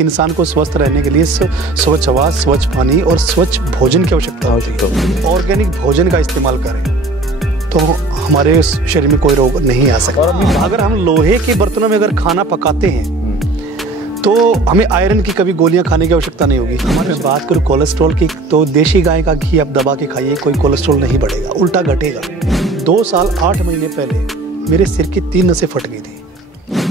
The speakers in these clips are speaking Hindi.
इंसान को स्वस्थ रहने के लिए स्वच्छ हवा, स्वच्छ पानी और स्वच्छ भोजन की आवश्यकता होती है। ऑर्गेनिक भोजन का इस्तेमाल करें तो हमारे शरीर में कोई रोग नहीं आ सकता। अगर हम लोहे के बर्तनों में अगर खाना पकाते हैं तो हमें आयरन की कभी गोलियां खाने की आवश्यकता नहीं होगी। हमारे बात करूँ कोलेस्ट्रॉल की, तो देशी गाय का घी आप दबा के खाइए, कोई कोलेस्ट्रॉल नहीं बढ़ेगा, उल्टा घटेगा। 2 साल 8 महीने पहले मेरे सिर की 3 नसें फट गई थी।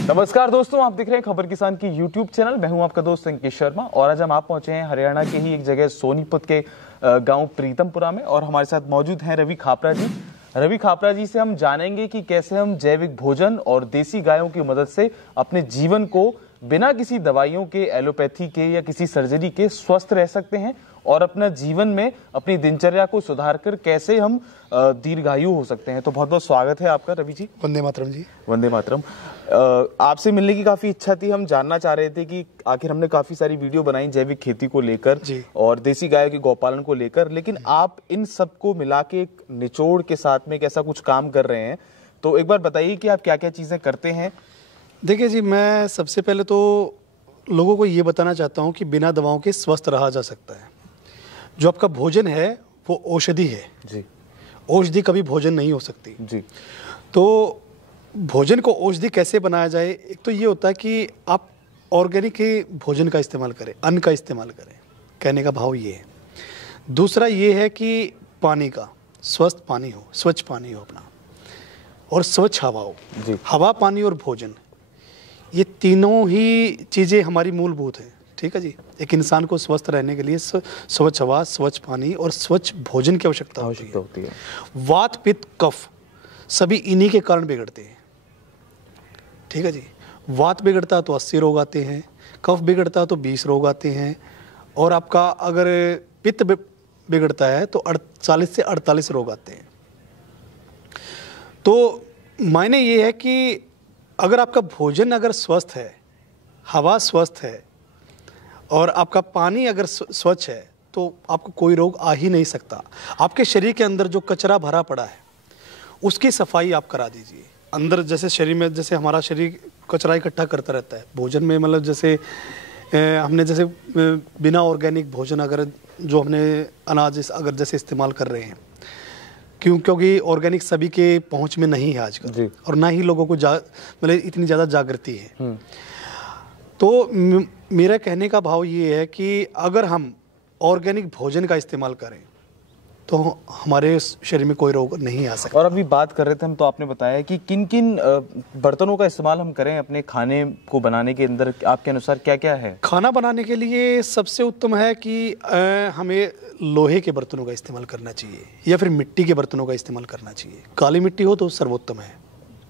नमस्कार दोस्तों, आप देख रहे हैं खबर किसान की यूट्यूब चैनल। मैं हूं आपका दोस्त अंकित शर्मा और आज हम आप पहुंचे हैं हरियाणा के ही एक जगह सोनीपत के गांव प्रीतमपुरा में और हमारे साथ मौजूद हैं रवि खापरा जी। रवि खापरा जी से हम जानेंगे कि कैसे हम जैविक भोजन और देसी गायों की मदद से अपने जीवन को बिना किसी दवाइयों के, एलोपैथी के या किसी सर्जरी के स्वस्थ रह सकते हैं और अपना जीवन में अपनी दिनचर्या को सुधार कर कैसे हम दीर्घायु हो सकते हैं। तो बहुत बहुत स्वागत है आपका रवि जी। वंदे मातरम जी। वंदे मातरम। आपसे मिलने की काफी इच्छा थी। हम जानना चाह रहे थे कि आखिर हमने काफी सारी वीडियो बनाई जैविक खेती को लेकर और देसी गाय के गौपालन को लेकर, लेकिन आप इन सबको मिला के एक निचोड़ के साथ में एक ऐसा कुछ काम कर रहे हैं। तो एक बार बताइए कि आप क्या क्या चीजें करते हैं। देखिए जी, मैं सबसे पहले तो लोगों को ये बताना चाहता हूँ कि बिना दवाओं के स्वस्थ रहा जा सकता है। जो आपका भोजन है वो औषधि है जी। औषधि कभी भोजन नहीं हो सकती जी। तो भोजन को औषधि कैसे बनाया जाए, एक तो ये होता है कि आप ऑर्गेनिक भोजन का इस्तेमाल करें, अन्न का इस्तेमाल करें, कहने का भाव ये है। दूसरा ये है कि पानी का स्वस्थ पानी हो, स्वच्छ पानी हो अपना, और स्वच्छ हवा हो जी। हवा, पानी और भोजन, ये तीनों ही चीज़ें हमारी मूलभूत हैं। ठीक है जी। एक इंसान को स्वस्थ रहने के लिए स्वच्छ हवा, स्वच्छ पानी और स्वच्छ भोजन की आवश्यकता होती है। वात, पित्त, कफ सभी इन्हीं के कारण बिगड़ते हैं। ठीक है जी। वात बिगड़ता तो 80 रोग आते हैं, कफ बिगड़ता तो 20 रोग आते हैं, और आपका अगर पित्त बिगड़ता है तो 40 से 48 रोग आते हैं। तो मायने ये है कि अगर आपका भोजन अगर स्वस्थ है, हवा स्वस्थ है और आपका पानी अगर स्वच्छ है तो आपको कोई रोग आ ही नहीं सकता। आपके शरीर के अंदर जो कचरा भरा पड़ा है उसकी सफाई आप करा दीजिए। अंदर जैसे शरीर में, जैसे हमारा शरीर कचरा इकट्ठा करता रहता है भोजन में, मतलब जैसे हमने जैसे बिना ऑर्गेनिक भोजन अगर जो हमने अनाज अगर जैसे इस्तेमाल कर रहे हैं, क्योंकि ऑर्गेनिक सभी के पहुंच में नहीं है आजकल, और ना ही लोगों को मतलब इतनी ज़्यादा जागृति है। तो मेरा कहने का भाव ये है कि अगर हम ऑर्गेनिक भोजन का इस्तेमाल करें तो हमारे शरीर में कोई रोग नहीं आ सकता। और अभी बात कर रहे थे हम, तो आपने बताया कि किन किन बर्तनों का इस्तेमाल हम करें अपने खाने को बनाने के अंदर, आपके अनुसार क्या क्या है? खाना बनाने के लिए सबसे उत्तम है कि हमें लोहे के बर्तनों का इस्तेमाल करना चाहिए या फिर मिट्टी के बर्तनों का इस्तेमाल करना चाहिए। काली मिट्टी हो तो सर्वोत्तम है।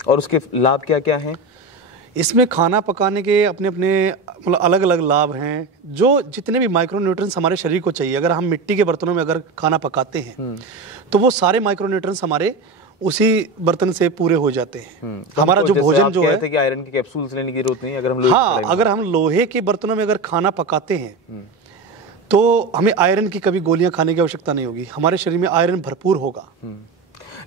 और उसके लाभ क्या क्या हैं? इसमें खाना पकाने के अपने अपने मतलब अलग अलग लाभ हैं। जो जितने भी माइक्रोन्यूट्रिएंट्स हमारे शरीर को चाहिए, अगर हम मिट्टी के बर्तनों में अगर खाना पकाते हैं तो वो सारे माइक्रोन्यूट्रिएंट्स हमारे उसी बर्तन से पूरे हो जाते हैं। हमारा जो भोजन जो है कि आयरन के कैप्सूल्स लेने की जरूरत नहीं अगर हम अगर हम लोहे के बर्तनों में अगर खाना पकाते हैं तो हमें आयरन की कभी गोलियां खाने की आवश्यकता नहीं होगी। हमारे शरीर में आयरन भरपूर होगा।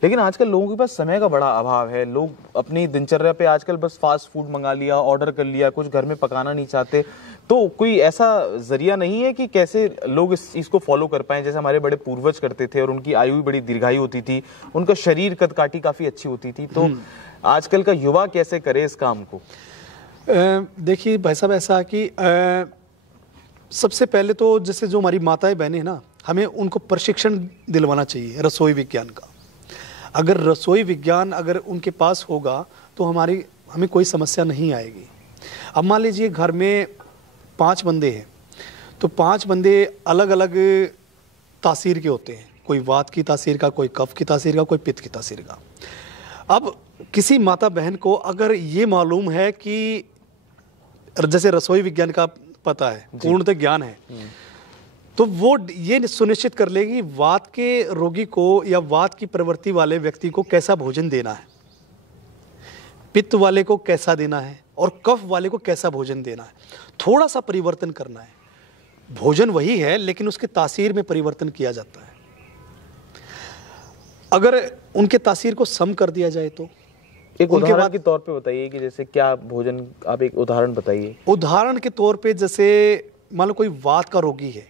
लेकिन आजकल लोगों के पास समय का बड़ा अभाव है। लोग अपनी दिनचर्या पे आजकल बस फास्ट फूड मंगा लिया, ऑर्डर कर लिया, कुछ घर में पकाना नहीं चाहते। तो कोई ऐसा जरिया नहीं है कि कैसे लोग इस चीज को फॉलो कर पाए, जैसे हमारे बड़े पूर्वज करते थे और उनकी आयु भी बड़ी दीर्घायु होती थी, उनका शरीर कदकाठी काफी अच्छी होती थी। तो आजकल का युवा कैसे करे इस काम को? देखिए भाई साहब, ऐसा कि सबसे पहले तो जैसे जो हमारी माताएं बहनें हैं ना, हमें उनको प्रशिक्षण दिलवाना चाहिए रसोई विज्ञान का। अगर रसोई विज्ञान अगर उनके पास होगा तो हमें कोई समस्या नहीं आएगी। अब मान लीजिए घर में 5 बंदे हैं तो 5 बंदे अलग अलग तासीर के होते हैं। कोई वात की तासीर का, कोई कफ की तासीर का, कोई पित्त की तासीर का। अब किसी माता बहन को अगर ये मालूम है कि जैसे रसोई विज्ञान का पता है, पूर्णतः ज्ञान है, तो वो ये सुनिश्चित कर लेगी वात के रोगी को या वात की प्रवृत्ति वाले व्यक्ति को कैसा भोजन देना है, पित्त वाले को कैसा देना है और कफ वाले को कैसा भोजन देना है। थोड़ा सा परिवर्तन करना है। भोजन वही है लेकिन उसके तासीर में परिवर्तन किया जाता है। अगर उनके तासीर को सम कर दिया जाए तो एक उदाहरण के तौर पे बताइए कि जैसे क्या भोजन, आप एक उदाहरण बताइए। उदाहरण के तौर पे जैसे मान लो कोई वात का रोगी है,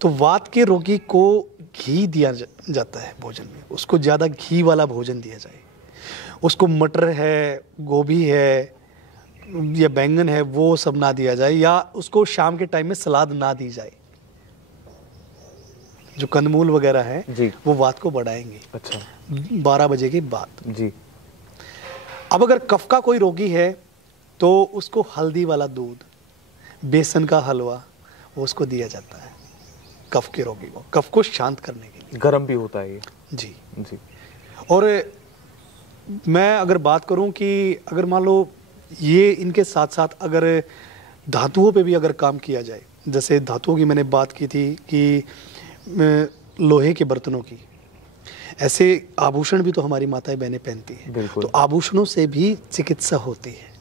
तो वात के रोगी को घी दिया जाता है भोजन में, उसको ज़्यादा घी वाला भोजन दिया जाए। उसको मटर है, गोभी है या बैंगन है वो सब ना दिया जाए, या उसको शाम के टाइम में सलाद ना दी जाए। जो कंदमूल वगैरह है जी, वो वात को बढ़ाएंगे। अच्छा, 12 बजे के बाद जी। अब अगर कफ का कोई रोगी है तो उसको हल्दी वाला दूध, बेसन का हलवा वो उसको दिया जाता है कफ के रोगी को, कफ को शांत करने के लिए। गर्म भी होता है ये। जी जी। और मैं अगर बात करूं कि अगर मान लो ये इनके साथ साथ अगर धातुओं पे भी अगर काम किया जाए, जैसे धातुओं की मैंने बात की थी कि लोहे के बर्तनों की, ऐसे आभूषण भी तो हमारी माताएं बहनें पहनती हैं, तो आभूषणों से भी चिकित्सा होती है।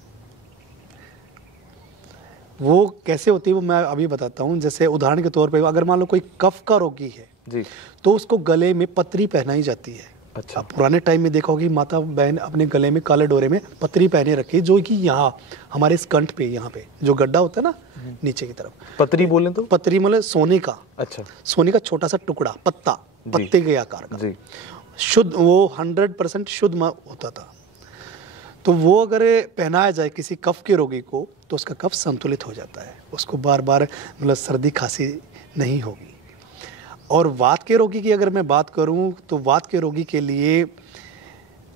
वो कैसे होती है वो मैं अभी बताता हूँ। जैसे उदाहरण के तौर पे अगर मान लो कोई कफ का रोगी है जी, तो उसको गले में पत्री पहनाई जाती है। अच्छा। आप पुराने टाइम में देखा होगी माता बहन अपने गले में काले डोरे में पत्री पहने रखी, जो कि यहाँ हमारे इस कंठ पे, यहाँ पे जो गड्ढा होता है ना नीचे की तरफ, पत्री बोले तो पत्री मतलब सोने का, अच्छा, सोने का छोटा सा टुकड़ा, पत्ता, पत्ते के आकार का जी, शुद्ध, वो 100% शुद्ध होता था। तो वो अगर पहनाया जाए किसी कफ के रोगी को तो उसका कफ संतुलित हो जाता है, उसको बार बार मतलब सर्दी खांसी नहीं होगी। और वात के रोगी की अगर मैं बात करूं तो वात के रोगी के लिए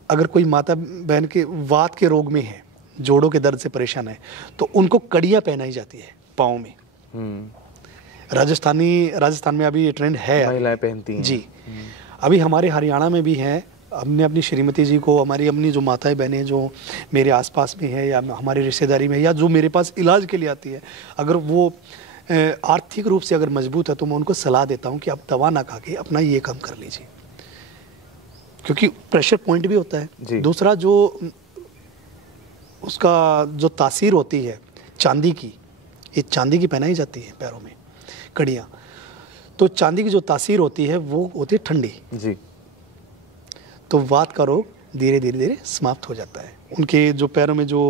अगर कोई माता बहन के वात के रोग में है, जोड़ों के दर्द से परेशान है, तो उनको कड़ियाँ पहनाई जाती है पाँव में। राजस्थान में अभी ये ट्रेंड है, महिलाएं पहनती हैं जी। अभी हमारे हरियाणा में भी है। हमने अपनी श्रीमती जी को, हमारी अपनी जो माताएं बहनें जो मेरे आसपास में है या हमारी रिश्तेदारी में या जो मेरे पास इलाज के लिए आती है, अगर वो आर्थिक रूप से अगर मजबूत है तो मैं उनको सलाह देता हूं कि आप दवा ना खा के अपना ये काम कर लीजिए, क्योंकि प्रेशर पॉइंट भी होता है। दूसरा जो उसका जो तासीर होती है चांदी की, ये चांदी की पहनाई जाती है पैरों में कड़ियाँ, तो चांदी की जो तासीर होती है वो होती है ठंडी जी, तो वात का रोग धीरे धीरे धीरे समाप्त हो जाता है। उनके जो पैरों में जो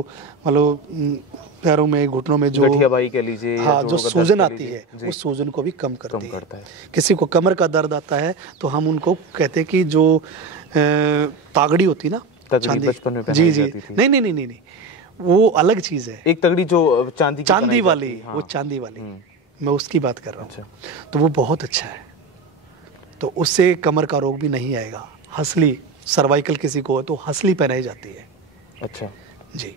मतलब पैरों में घुटनों में जो गठियाबाई कह लीजिए, हाँ, जो सूजन आती है वो सूजन को भी कम करती है। किसी को कमर का दर्द आता है तो हम उनको कहते हैं कि जो तागड़ी होती ना, चांदी, बचपन में जी जी, नहीं, वो अलग चीज है। एक तगड़ी जो चांदी वाली, वो चांदी वाली, मैं उसकी बात कर रहा हूँ। तो वो बहुत अच्छा है, तो उससे कमर का रोग भी नहीं आएगा। हंसली, सर्वाइकल किसी को है तो हंसली पहनाई जाती है। अच्छा जी।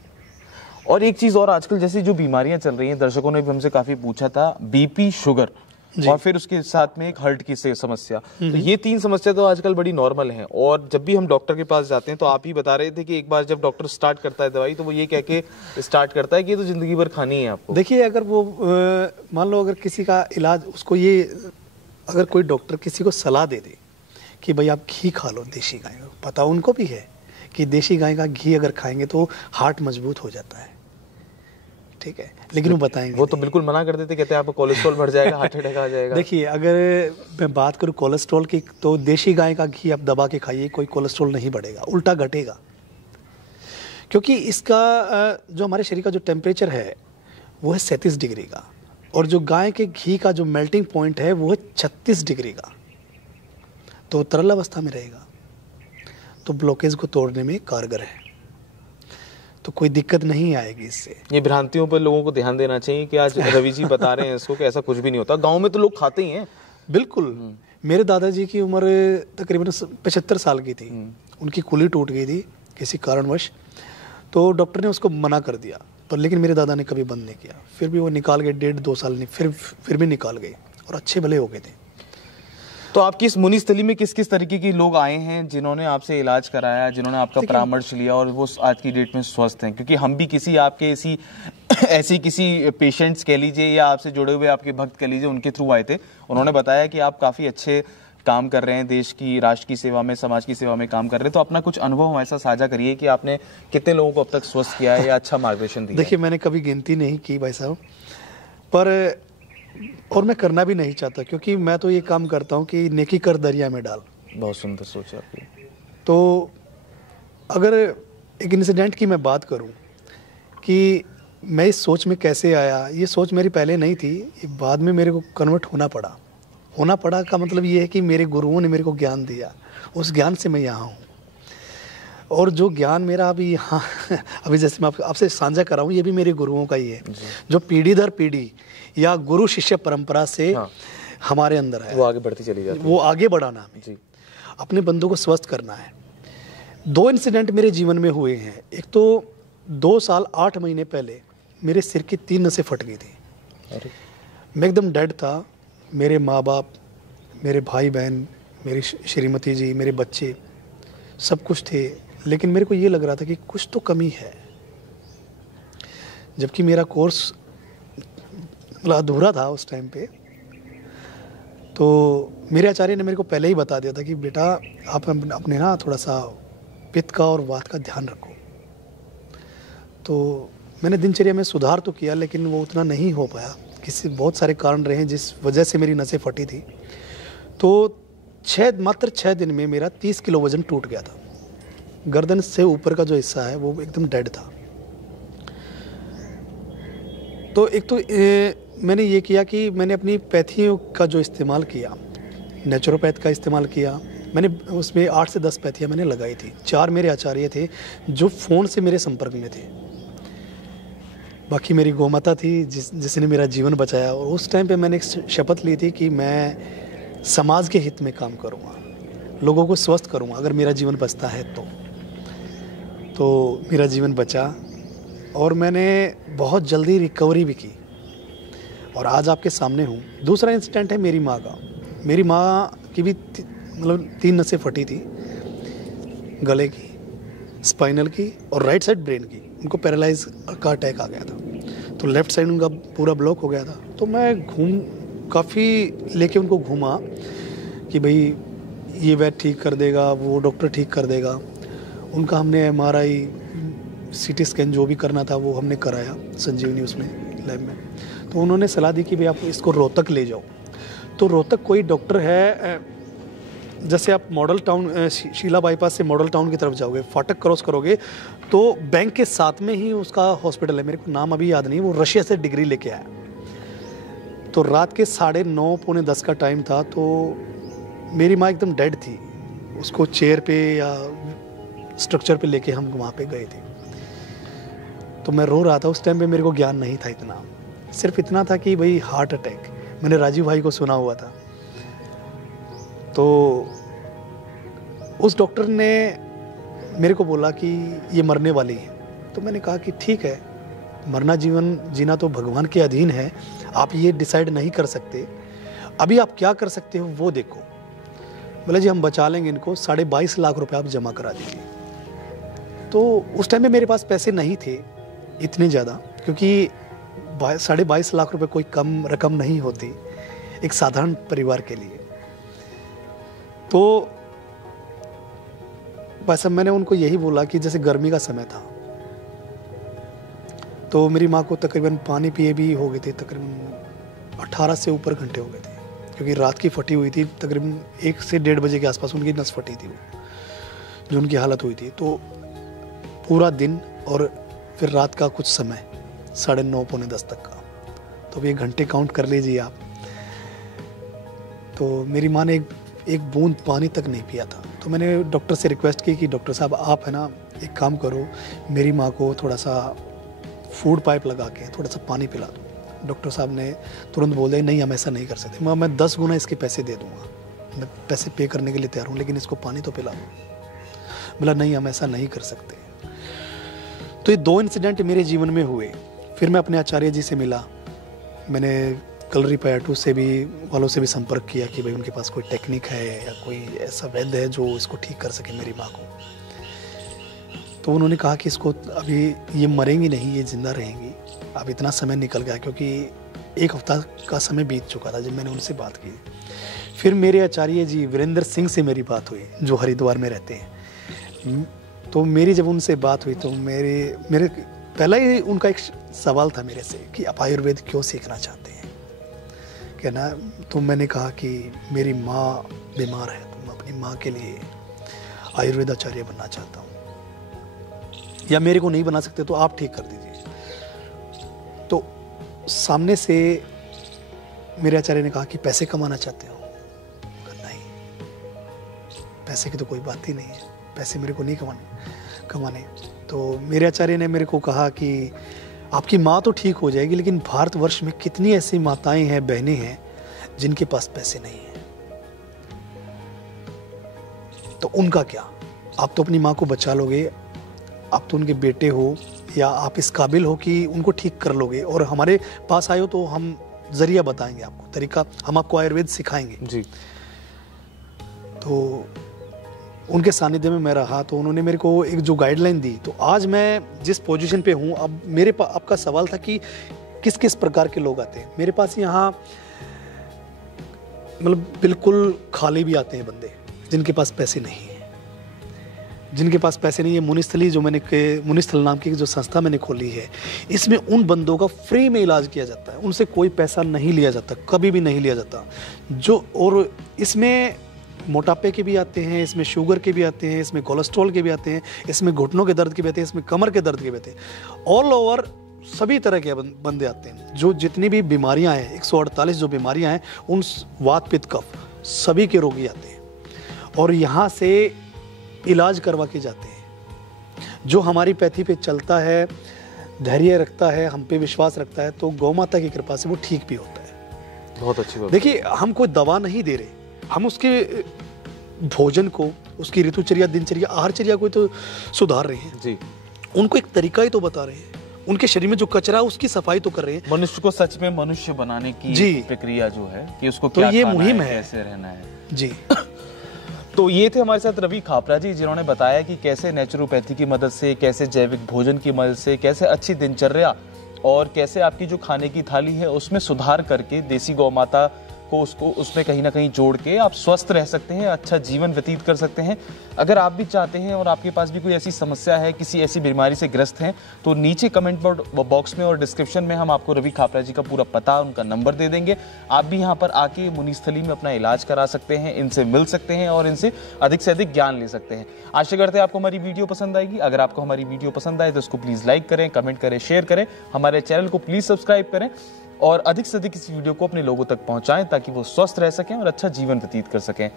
और एक चीज और, आजकल जैसी जो बीमारियां चल रही हैं, दर्शकों ने भी हमसे काफी पूछा था, बीपी, शुगर और फिर उसके साथ में एक हार्ट की समस्या, तो ये 3 समस्या तो आजकल बड़ी नॉर्मल हैं। और जब भी हम डॉक्टर के पास जाते हैं तो आप ही बता रहे थे कि एक बार जब डॉक्टर स्टार्ट करता है दवाई तो वो ये कह के स्टार्ट करता है कि ये तो जिंदगी भर खानी है आपको। देखिए, अगर वो मान लो अगर किसी का इलाज, उसको ये अगर कोई डॉक्टर किसी को सलाह दे दे कि भाई आप घी खा लो देशी गाय का, पता उनको भी है कि देशी गाय का घी अगर खाएंगे तो हार्ट मजबूत हो जाता है, ठीक है, लेकिन वो बताएंगे, वो तो बिल्कुल मना कर देते, कहते हैं आपको कोलेस्ट्रॉल बढ़ जाएगा, हार्ट अटैक आ जाएगा। देखिए, अगर मैं बात करूं कोलेस्ट्रॉल की तो देशी गाय का घी आप दबा के खाइए, कोई कोलेस्ट्रॉल नहीं बढ़ेगा, उल्टा घटेगा, क्योंकि इसका जो हमारे शरीर का जो टेम्परेचर है वो है 37 डिग्री का, और जो गाय के घी का जो मेल्टिंग पॉइंट है वो है 36 डिग्री का, तो तरल अवस्था में रहेगा, तो ब्लॉकेज को तोड़ने में कारगर है, तो कोई दिक्कत नहीं आएगी इससे। ये भ्रांतियों पर लोगों को ध्यान देना चाहिए कि आज रवि जी बता रहे हैं इसको कि ऐसा कुछ भी नहीं होता। गांव में तो लोग खाते ही हैं। बिल्कुल। मेरे दादाजी की उम्र तकरीबन 75 साल की थी, उनकी कुल्ली टूट गई थी किसी कारणवश, तो डॉक्टर ने उसको मना कर दिया, पर लेकिन मेरे दादा ने कभी बंद नहीं किया, फिर भी वो निकाल गए, 1.5-2 साल नहीं, फिर भी निकाल गए और अच्छे भले हो गए थे। तो आपकी इस मुनिस्थली में किस किस तरीके के लोग आए हैं जिन्होंने आपसे इलाज कराया, जिन्होंने आपका परामर्श लिया और वो आज की डेट में स्वस्थ हैं? क्योंकि हम भी किसी आपके ऐसी किसी पेशेंट्स कह लीजिए या आपसे जुड़े हुए आपके भक्त कह लीजिए, उनके थ्रू आए थे, उन्होंने बताया कि आप काफ़ी अच्छे काम कर रहे हैं, देश की, राष्ट्र की सेवा में, समाज की सेवा में काम कर रहे हैं। तो अपना कुछ अनुभव ऐसा साझा करिए कि आपने कितने लोगों को अब तक स्वस्थ किया है या अच्छा मार्गदर्शन दिया। देखिए, मैंने कभी गिनती नहीं की भाई साहब, पर और मैं करना भी नहीं चाहता, क्योंकि मैं तो ये काम करता हूँ कि नेकी कर दरिया में डाल। बहुत सुंदर सोच है आपकी। तो अगर एक इंसिडेंट की मैं बात करूं कि मैं इस सोच में कैसे आया, ये सोच मेरी पहले नहीं थी, ये बाद में मेरे को कन्वर्ट होना पड़ा। होना पड़ा का मतलब ये है कि मेरे गुरुओं ने मेरे को ज्ञान दिया, उस ज्ञान से मैं यहाँ हूँ। और जो ज्ञान मेरा अभी यहाँ अभी जैसे मैं आपसे साझा कर रहा हूँ, ये भी मेरे गुरुओं का ही है, जो पीढ़ी दर पीढ़ी या गुरु शिष्य परंपरा से हमारे अंदर है, वो आगे बढ़ती चली जाती है। वो आगे बढ़ाना हमें जी, अपने बंधु को स्वस्थ करना है। 2 इंसिडेंट मेरे जीवन में हुए हैं। एक तो 2 साल 8 महीने पहले मेरे सिर की 3 नसें फट गई थी। मैं एकदम डेड था। मेरे माँ बाप, मेरे भाई बहन, मेरी श्रीमती जी, मेरे बच्चे सब कुछ थे, लेकिन मेरे को ये लग रहा था कि कुछ तो कमी है, जबकि मेरा कोर्स मतलब अधूरा था उस टाइम पे। तो मेरे आचार्य ने मेरे को पहले ही बता दिया था कि बेटा आप अपने ना थोड़ा सा पित्त का और वात का ध्यान रखो। तो मैंने दिनचर्या में सुधार तो किया, लेकिन वो उतना नहीं हो पाया, किसी बहुत सारे कारण रहे जिस वजह से मेरी नसें फटी थी। तो मात्र 6 दिन में मेरा 30 किलो वजन टूट गया था। गर्दन से ऊपर का जो हिस्सा है वो एकदम डेड था। तो एक तो मैंने ये किया कि मैंने अपनी पैथियों का जो इस्तेमाल किया, नेचुरोपैथ का इस्तेमाल किया। मैंने उसमें 8 से 10 पैथियाँ मैंने लगाई थी। 4 मेरे आचार्य थे जो फ़ोन से मेरे संपर्क में थे। बाकी मेरी गौमाता थी जिसने मेरा जीवन बचाया। और उस टाइम पे मैंने एक शपथ ली थी कि मैं समाज के हित में काम करूँगा, लोगों को स्वस्थ करूँगा अगर मेरा जीवन बचता है तो मेरा जीवन बचा और मैंने बहुत जल्दी रिकवरी भी की और आज आपके सामने हूँ। दूसरा इंसिडेंट है मेरी माँ का। मेरी माँ की भी मतलब 3 नसें फटी थी, गले की, स्पाइनल की और राइट साइड ब्रेन की। उनको पैरालाइज का अटैक आ गया था, तो लेफ़्ट साइड उनका पूरा ब्लॉक हो गया था। तो मैं काफ़ी लेके उनको घूमा कि भाई ये वैद ठीक कर देगा, वो डॉक्टर ठीक कर देगा। उनका हमने MRI, CT स्कैन जो भी करना था वो हमने कराया संजीवनी उसमें लैब में। तो उन्होंने सलाह दी कि भाई आप इसको रोहतक ले जाओ। तो रोहतक कोई डॉक्टर है, जैसे आप मॉडल टाउन शीला बाईपास से मॉडल टाउन की तरफ जाओगे, फाटक क्रॉस करोगे तो बैंक के साथ में ही उसका हॉस्पिटल है। मेरे को नाम अभी याद नहीं, वो रशिया से डिग्री लेके आया। तो रात के 9:30 पौने 10 का टाइम था। तो मेरी माँ एकदम डेड थी, उसको चेयर पे या स्ट्रक्चर पे लेके हम वहाँ पे गए थे। तो मैं रो रहा था। उस टाइम पे मेरे को ज्ञान नहीं था इतना, सिर्फ इतना था कि भाई हार्ट अटैक, मैंने राजीव भाई को सुना हुआ था। तो उस डॉक्टर ने मेरे को बोला कि ये मरने वाली है। तो मैंने कहा कि ठीक है, मरना जीवन जीना तो भगवान के अधीन है, आप ये डिसाइड नहीं कर सकते, अभी आप क्या कर सकते हो वो देखो। बोले जी हम बचा लेंगे इनको, 22.5 लाख रुपए आप जमा करा दीजिए। तो उस टाइम में मेरे पास पैसे नहीं थे इतने ज़्यादा, क्योंकि 22.5 लाख रुपए कोई कम रकम नहीं होती एक साधारण परिवार के लिए। तो बस मैंने उनको यही बोला कि जैसे गर्मी का समय था, तो मेरी माँ को तकरीबन पानी पिए भी हो गए थे, तकरीबन 18 से ऊपर घंटे हो गए थे, क्योंकि रात की फटी हुई थी। तकरीबन 1 से 1:30 बजे के आसपास उनकी नस फटी थी, वो जो उनकी हालत हुई थी। तो पूरा दिन और फिर रात का कुछ समय 9:30 पौने 10 तक का, तो ये घंटे काउंट कर लीजिए आप। तो मेरी माँ ने एक बूंद पानी तक नहीं पिया था। तो मैंने डॉक्टर से रिक्वेस्ट की कि डॉक्टर साहब आप है ना एक काम करो, मेरी माँ को थोड़ा सा फूड पाइप लगा के थोड़ा सा पानी पिला दो। डॉक्टर साहब ने तुरंत बोल दिया नहीं हम ऐसा नहीं कर सकते, मैं 10 गुना इसके पैसे दे दूँगा, मैं पैसे पे करने के लिए तैयार हूँ, लेकिन इसको पानी तो पिला दो। बोला नहीं हम ऐसा नहीं कर सकते। तो ये 2 इंसिडेंट मेरे जीवन में हुए। फिर मैं अपने आचार्य जी से मिला, मैंने कलरी पैटू से भी वालों से भी संपर्क किया कि भाई उनके पास कोई टेक्निक है या कोई ऐसा वैद्य है जो इसको ठीक कर सके मेरी माँ को। तो उन्होंने कहा कि इसको अभी ये मरेंगी नहीं, ये जिंदा रहेंगी। अब इतना समय निकल गया, क्योंकि 1 हफ्ता का समय बीत चुका था जब मैंने उनसे बात की। फिर मेरे आचार्य जी वीरेंद्र सिंह से मेरी बात हुई, जो हरिद्वार में रहते हैं। तो मेरी जब उनसे बात हुई तो मेरे पहला ही उनका एक सवाल था मेरे से कि आप आयुर्वेद क्यों सीखना चाहते हैं, कहना। तो मैंने कहा कि मेरी माँ बीमार है, तो मैं अपनी माँ के लिए आयुर्वेद आचार्य बनना चाहता हूँ। या मेरे को नहीं बना सकते तो आप ठीक कर दीजिए। तो सामने से मेरे आचार्य ने कहा कि पैसे कमाना चाहते हो? नहीं, पैसे की तो कोई बात ही नहीं है, पैसे मेरे को नहीं कमाने। तो मेरे आचार्य ने मेरे को कहा कि आपकी माँ तो ठीक हो जाएगी, लेकिन भारतवर्ष में कितनी ऐसी माताएं हैं, बहनें हैं जिनके पास पैसे नहीं है, तो उनका क्या? आप तो अपनी माँ को बचा लोगे, आप तो उनके बेटे हो, या आप इस काबिल हो कि उनको ठीक कर लोगे, और हमारे पास आए हो तो हम जरिया बताएंगे आपको, तरीका, हम आपको आयुर्वेद सिखाएंगे जी। तो उनके सानिध्य में मैं रहा, तो उन्होंने मेरे को एक जो गाइडलाइन दी, तो आज मैं जिस पोजीशन पे हूँ। अब मेरे पास आपका सवाल था कि किस किस प्रकार के लोग आते हैं मेरे पास यहाँ, मतलब बिल्कुल खाली भी आते हैं बंदे जिनके पास पैसे नहीं है, जिनके पास पैसे नहीं है। मुनिस्थली जो मुनिस्थल नाम की जो संस्था मैंने खोली है, इसमें उन बंदों का फ्री में इलाज किया जाता है, उनसे कोई पैसा नहीं लिया जाता, कभी भी नहीं लिया जाता। और इसमें मोटापे के भी आते हैं, इसमें शुगर के भी आते हैं, इसमें कोलेस्ट्रॉल के भी आते हैं, इसमें घुटनों के दर्द के भी आते हैं, इसमें कमर के दर्द के भी आते हैं। ऑल ओवर सभी तरह के बंदे आते हैं। जो जितनी भी बीमारियां हैं, 148 जो बीमारियां हैं, उन वात पित्त कफ सभी के रोगी आते हैं और यहाँ से इलाज करवा के जाते हैं। जो हमारी पैथी पे चलता है, धैर्य रखता है, हम पे विश्वास रखता है, तो गौ माता की कृपा से वो ठीक भी होता है। बहुत अच्छी बात। देखिए, हम कोई दवा नहीं दे रहे, हम उसके भोजन को, उसकी ऋतुचर्या, दिनचर्या, आहारचर्या को तो सुधार रहे हैं जी। उनको एक तरीका ही तो बता रहे हैं, उनके शरीर में जो कचरा उसकी सफाई तो कर रहे हैं। मनुष्य को सच में मनुष्य बनाने की प्रक्रिया जो है कि उसको तो क्या ये मुहिम है, कैसे रहना है जी। तो ये थे हमारे साथ रवि खापरा जी, जिन्होंने बताया कि कैसे नेचुरोपैथी की मदद से, कैसे जैविक भोजन की मदद से, कैसे अच्छी दिनचर्या और कैसे आपकी जो खाने की थाली है उसमें सुधार करके देसी गौ माता को उसमें कहीं ना कहीं जोड़ के आप स्वस्थ रह सकते हैं, अच्छा जीवन व्यतीत कर सकते हैं। अगर आप भी चाहते हैं और आपके पास भी कोई ऐसी समस्या है, किसी ऐसी बीमारी से ग्रस्त हैं, तो नीचे कमेंट बॉक्स में और डिस्क्रिप्शन में हम आपको रवि खापरा जी का पूरा पता, उनका नंबर दे देंगे। आप भी यहाँ पर आके मुनिस्थली में अपना इलाज करा सकते हैं, इनसे मिल सकते हैं और इनसे अधिक से अधिक ज्ञान ले सकते हैं। आशा करते हैं आपको हमारी वीडियो पसंद आएगी। अगर आपको हमारी वीडियो पसंद आए तो उसको प्लीज़ लाइक करें, कमेंट करें, शेयर करें, हमारे चैनल को प्लीज़ सब्सक्राइब करें और अधिक से अधिक इस वीडियो को अपने लोगों तक पहुंचाएं ताकि वो स्वस्थ रह सकें और अच्छा जीवन व्यतीत कर सकें।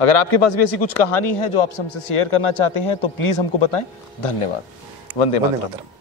अगर आपके पास भी ऐसी कुछ कहानी है जो आप हमसे शेयर करना चाहते हैं तो प्लीज़ हमको बताएं। धन्यवाद। वंदे मातरम।